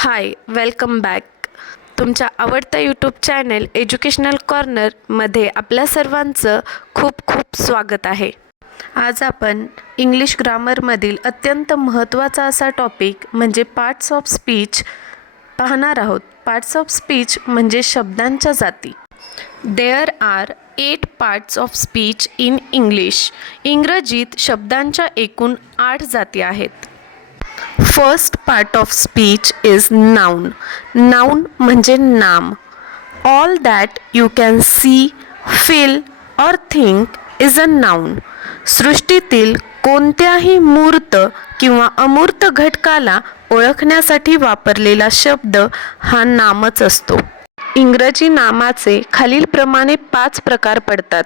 हाय, welcome back. तुमच्या आवडत्या YouTube channel educational कॉर्नरमध्ये आपल्या सर्वांचं खूप खूप स्वागत आहे. आज आपण इंग्लिश ग्रामरमधील अत्यंत महत्त्वाचा असा टॉपिक म्हणजे पार्ट्स ऑफ स्पीच पाहणार आहोत. पार्ट्स ऑफ स्पीच म्हणजे शब्दांच्या जाती. There are 8 parts of speech in English. इंग्रजीत शब्दांच्या एकूण 8 जाती आहेत. First part of speech is noun. Noun म्हणजे नाम. All that you can see, feel or think is a noun. सृष्टीतील कोणत्याही मूर्त किंवा अमूर्त घटकाला ओळखण्यासाठी वापरलेला शब्द हा नामच असतो. इंग्रजी नामाचे खालीलप्रमाणे 5 प्रकार पडतात.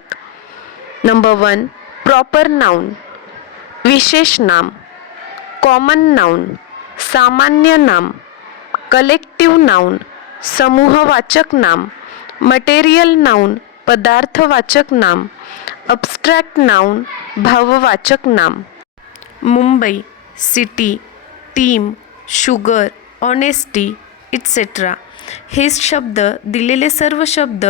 नंबर 1, प्रॉपर नाउन, विशेष नाम. कॉमन नाउन, सामान्य नाम. कलेक्टिव्ह नाउन, समूहवाचक नाम. मटेरियल नाउन, पदार्थवाचक नाम. अब्स्ट्रॅक्ट नाउन, भाववाचक नाम. Mumbai, city, team, sugar, honesty et cetera हे शब्द, दिलेले सर्व शब्द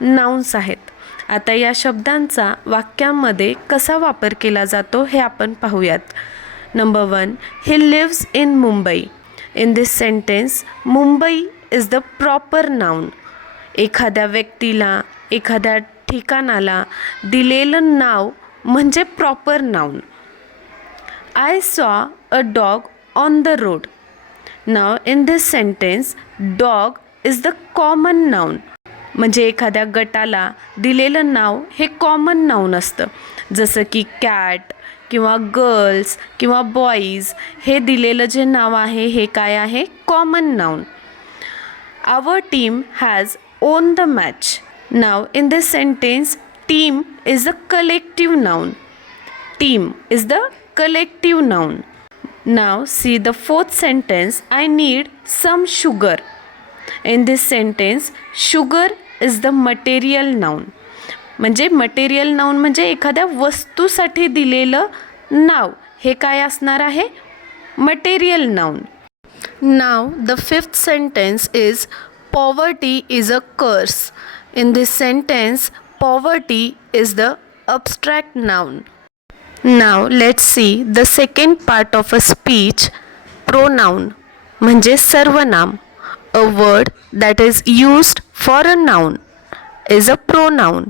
नाउन्स आहेत. आता या शब्दांचा वाक्यांमध्ये कसा वापर केला जातो हे आपण पाहूयात. Number 1, he lives in Mumbai. In this sentence, Mumbai is the proper noun. एखाद्या व्यक्तीला, एखाद्या ठिकाणाला दिलेलं नाव म्हणजे proper noun. I saw a dog on the road. Now in this sentence, dog is the common noun. म्हणजे एखाद्या गटाला दिलेलं नाव हे कॉमन नाउन असतं. जसं की कॅट किंवा गर्ल्स किंवा बॉईज हे दिलेलं जे नाव आहे हे काय आहे? Common noun. Our team has won the match. Now in this sentence, team is a collective noun. Team is the collective noun. Now see the fourth sentence, I need some sugar. In this sentence, sugar is the material noun. म्हणजे material noun म्हणजे एखाद्या वस्तूसाठी दिलेलं नाव हे काय असणार आहे? Material noun. Now the fifth sentence is poverty is a curse. In this sentence, poverty is the abstract noun. Now let's see the second part of a speech, pronoun म्हणजे सर्वनाम. A word that is used for a noun is a pronoun.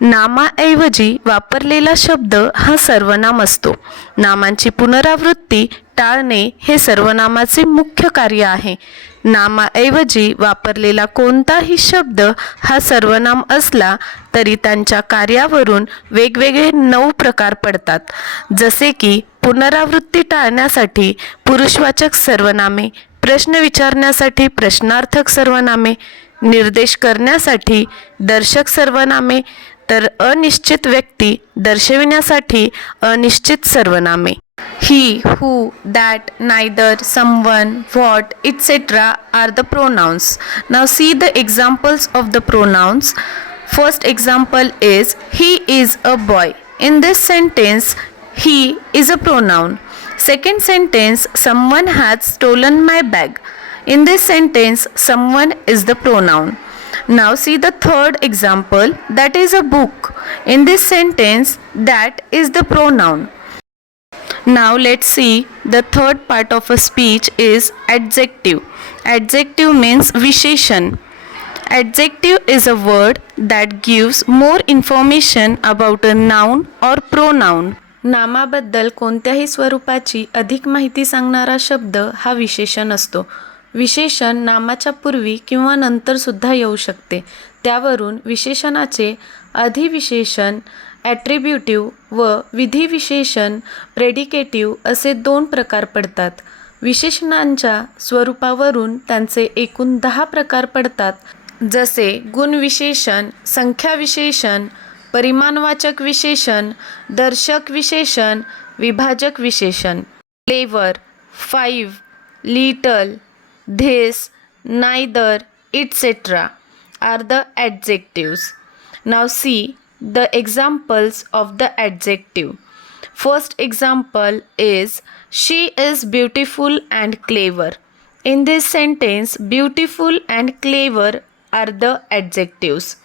नामाऐवजी वापरलेला शब्द हा सर्वनाम असतो. नामांची पुनरावृत्ती टाळणे हे सर्वनामाचे मुख्य कार्य आहे. नामाऐवजी वापरलेला कोणताही शब्द हा सर्वनाम असला तरी त्यांच्या कार्यावरून वेगवेगळे 9 प्रकार पडतात. जसे की पुनरावृत्ती टाळण्यासाठी पुरुषवाचक सर्वनामे, प्रश्न विचारण्यासाठी प्रश्नार्थक सर्वनामे, निर्देश करण्यासाठी दर्शक सर्वनामे, तर अनिश्चित व्यक्ती दर्शविण्यासाठी अनिश्चित सर्वनामे. He, who, that, neither, someone, what etcetera are the pronouns. Now see the examples of the pronouns. First example is he is a boy. In this sentence, he is a pronoun. Second sentence, someone has stolen my bag. In this sentence, someone is the pronoun. Now see the third example, that is a book. In this sentence, that is the pronoun. Now let's see the third part of a speech is adjective. Adjective means visheshan. Adjective is a word that gives more information about a noun or pronoun. नामाबद्दल कोणत्याही स्वरूपाची अधिक माहिती सांगणारा शब्द हा विशेषण असतो. विशेषण नामाच्या पूर्वी किंवा नंतरसुद्धा येऊ शकते. त्यावरून विशेषणाचे अधिविशेषण, ॲट्रिब्युटिव्ह व विधिविशेषण, प्रेडिकेटिव्ह असे 2 प्रकार पडतात. विशेषणांच्या स्वरूपावरून त्यांचे एकूण 10 प्रकार पडतात. जसे गुणविशेषण, संख्याविशेषण, परिमाणवाचक विशेषण, दर्शक विशेषण, विभाजक विशेषण. Flavour, 5, little, this, neither etcetera are the adjectives. Now see the examples of the adjective. First example is she is beautiful and clever. In this sentence, beautiful and clever are the adjectives.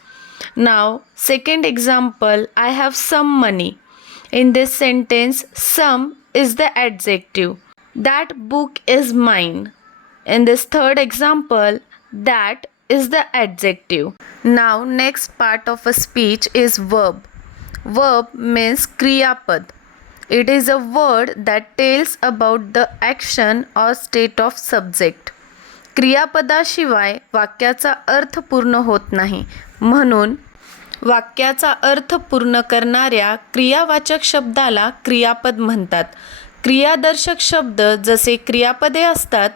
Now, second example, I have some money. In this sentence, some is the adjective. That book is mine. In this third example, that is the adjective. Now, next part of a speech is verb. Verb means kriyapad. It is a word that tells about the action or state of subject. क्रियापदाशिवाय वाक्याचा अर्थ पूर्ण होत नाही. म्हणून वाक्याचा अर्थ पूर्ण करणाऱ्या क्रियावाचक शब्दाला क्रियापद म्हणतात. क्रियादर्शक शब्द जसे क्रियापदे असतात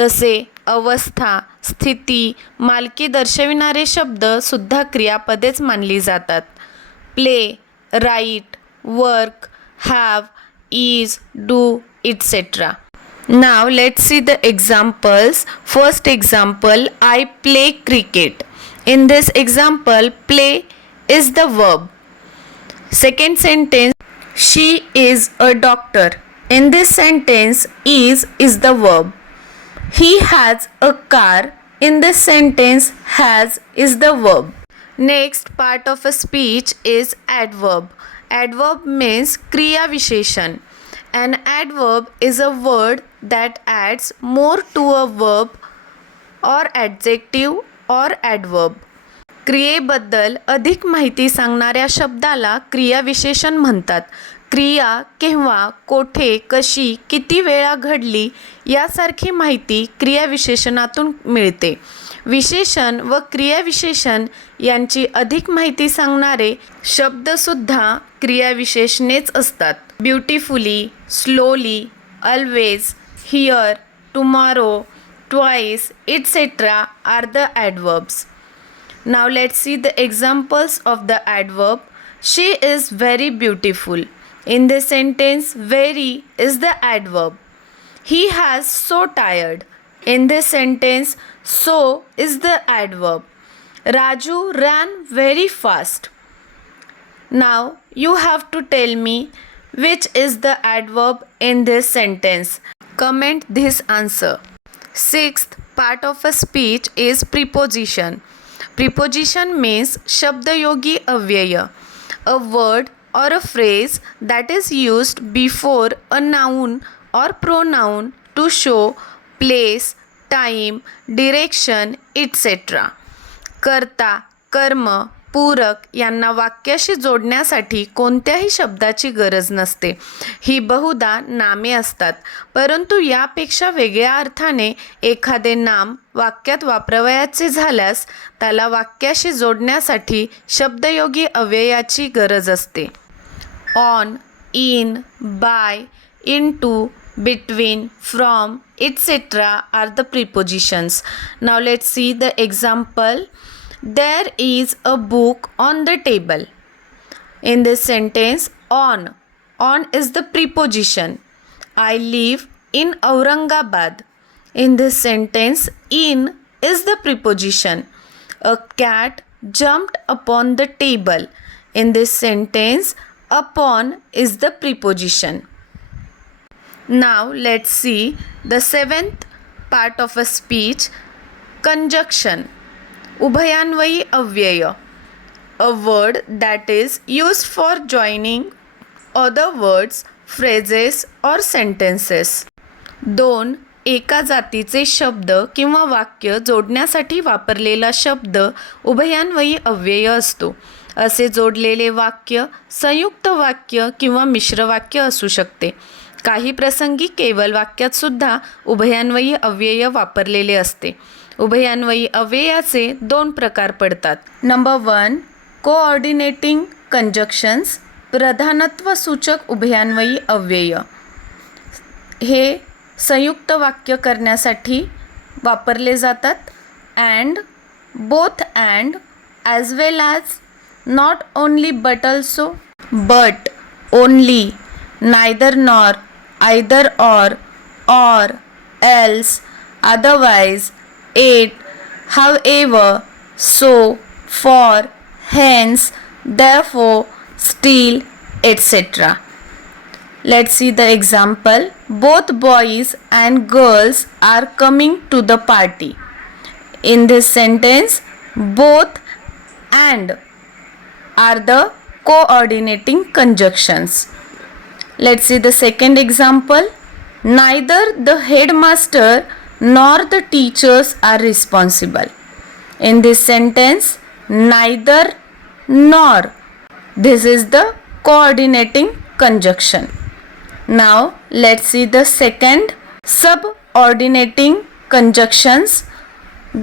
तसे अवस्था, स्थिती, मालकी दर्शविणारे शब्द सुद्धा क्रियापदेच मानली जातात. Play, write, work, have, is, do, etc. Now let's see the examples. First example, I play cricket. In this example, play is the verb. Second sentence, she is a doctor. In this sentence, is the verb. He has a car. In this sentence, has is the verb. Next part of a speech is adverb. Adverb means kriya visheshan. An adverb is a word that adds more to a verb or adjective or adverb. क्रियेबद्दल अधिक माहिती सांगणाऱ्या शब्दाला क्रियाविशेषण म्हणतात. क्रिया केव्हा, कोठे, कशी, किती वेळा घडली यासारखी माहिती क्रियाविशेषणातून मिळते. विशेषण व क्रियाविशेषण यांची अधिक माहिती सांगणारे शब्दसुद्धा क्रियाविशेषणेच असतात. Beautifully, slowly, always, here, tomorrow, twice, etcetera are the adverbs. Now let's see the examples of the adverb. She is very beautiful. In this sentence, very is the adverb. He has so tired. In this sentence, so is the adverb. Raju ran very fast. Now you have to tell me which is the adverb in this sentence. Comment this answer. Sixth part of a speech is preposition. Preposition means shabdayogi avyaya, a word or a phrase that is used before a noun or pronoun to show place, time, direction, etc. कर्ता, कर्म, पूरक यांना वाक्याशी जोडण्यासाठी कोणत्याही शब्दाची गरज नसते. ही बहुधा नामे असतात, परंतु यापेक्षा वेगळ्या अर्थाने एखादे नाम वाक्यात वापरावयाचे झाल्यास त्याला वाक्याशी जोडण्यासाठी शब्दयोगी अव्ययाची गरज असते. On, in, by, into, between, from, etc. are the prepositions. Now let's see the example. There is a book on the table. In this sentence, on is the preposition. I live in Aurangabad. In this sentence, in is the preposition. A cat jumped upon the table. In this sentence, upon is the preposition. Now let's see the seventh part of a speech, conjunction. उभयान्वयी अव्यय, a word that is used for joining other words, phrases or sentences. दोन एका जातीचे शब्द किंवा वाक्य जोडण्यासाठी वापरलेला शब्द उभयान्वयी अव्यय असतो. असे जोडलेले वाक्य संयुक्त वाक्य किंवा मिश्र वाक्य असू शकते. काही प्रसंगी केवळ वाक्यात सुद्धा उभयान्वयी अव्यय वापरलेले असते. उभयान्वयी अव्ययाचे दोन प्रकार पडतात. नंबर 1, कोऑर्डिनेटिंग कंजक्शन्स, प्रधानत्व सूचक उभयान्वयी अव्यय. हे संयुक्त वाक्य करण्यासाठी वापरले जातात. And, both and, as well as, not only but also, but, only, neither nor, either or, else, otherwise, it, however, so, for, hence, therefore, still, etc. Let's see the example. Both boys and girls are coming to the party. In this sentence, both and are the coordinating conjunctions. Let's see the second example. Neither the headmaster nor the teachers are responsible. In this sentence, neither nor. This is the coordinating conjunction. Now let's see the second subordinating conjunctions.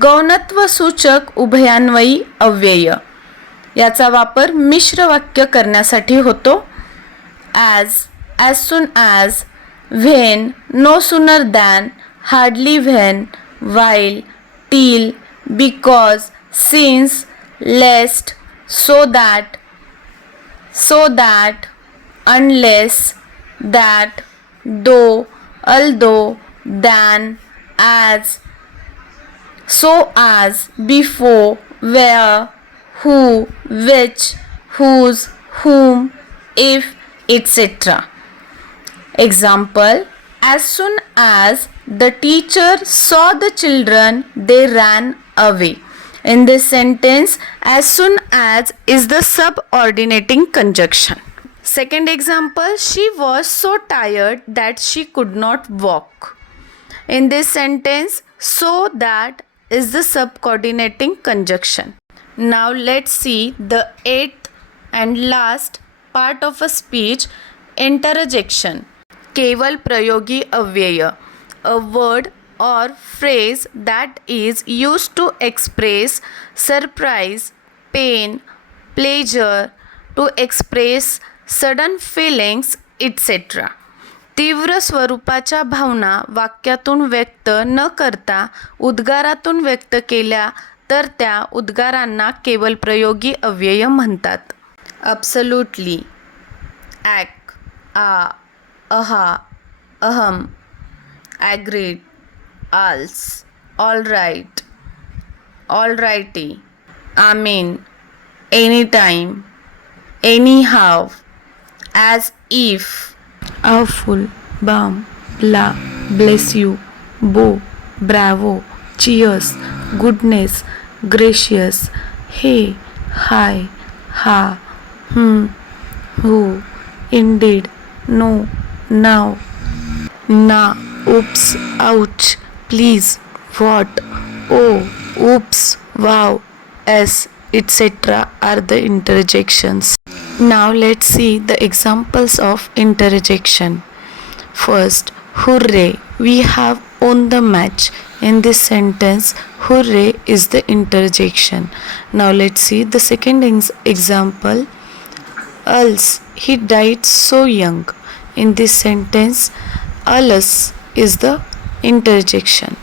गौणत्व सूचक उभयान्वयी अव्यय याचा वापर मिश्र वाक्य करण्यासाठी होतो. as soon as, when, no sooner than, hardly when, while, till, because, since, lest, so that, unless, that, though, although, than, as, so as, before, where, who, which, whose, whom, if, etc. Example. As soon as the teacher saw the children, they ran away. In this sentence, as soon as is the subordinating conjunction. Second example, she was so tired that she could not walk. In this sentence, so that is the subordinating conjunction. Now let's see the eighth and last part of a speech, interjection. केवल प्रयोगी अव्यय, a word or phrase that is used to express surprise, pain, pleasure, to express sudden feelings, etc. तीव्र स्वरूपाच्या भावना वाक्यातून व्यक्त न करता उद्गारातून व्यक्त केल्या तर त्या उद्गारांना केवल प्रयोगी अव्यय म्हणतात. Absolutely, act, aha, aham, agreed, als, all right, alrighty, amen, anytime, anyhow, as if, awful, bum, blah, bless you, bo, bravo, cheers, goodness, gracious, hey, hi, ha, who, indeed, no, now, na, oops, ouch, please, what, oh, oops, wow, s, etc. are the interjections. Now let's see the examples of interjection. First, hooray, we have won the match. In this sentence, hooray is the interjection. Now let's see the second example. Else, he died so young. In this sentence, alas is the interjection.